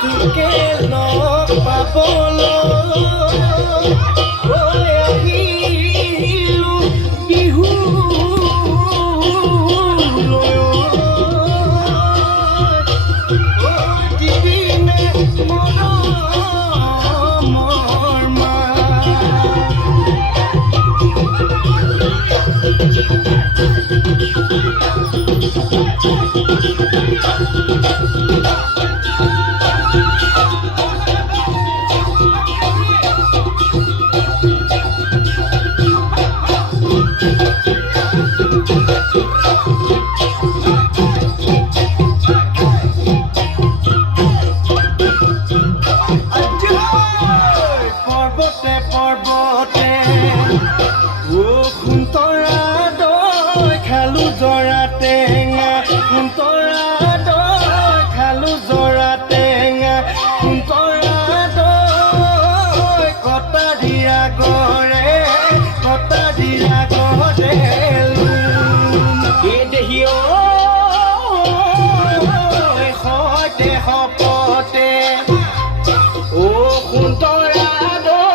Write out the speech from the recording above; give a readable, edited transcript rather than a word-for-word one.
তোকে লগ পাবলৈ আহিলো বিহু দিবিনে মৰমৰ মাত পৰ্বতে পৰ্বতে খুন্তৰা দৈ খালো জৰা টেঙা খুন্তৰা দৈ খালো জৰা টেঙা খুন্তৰা দৈ কটা দিয়া গৰে এই দেহি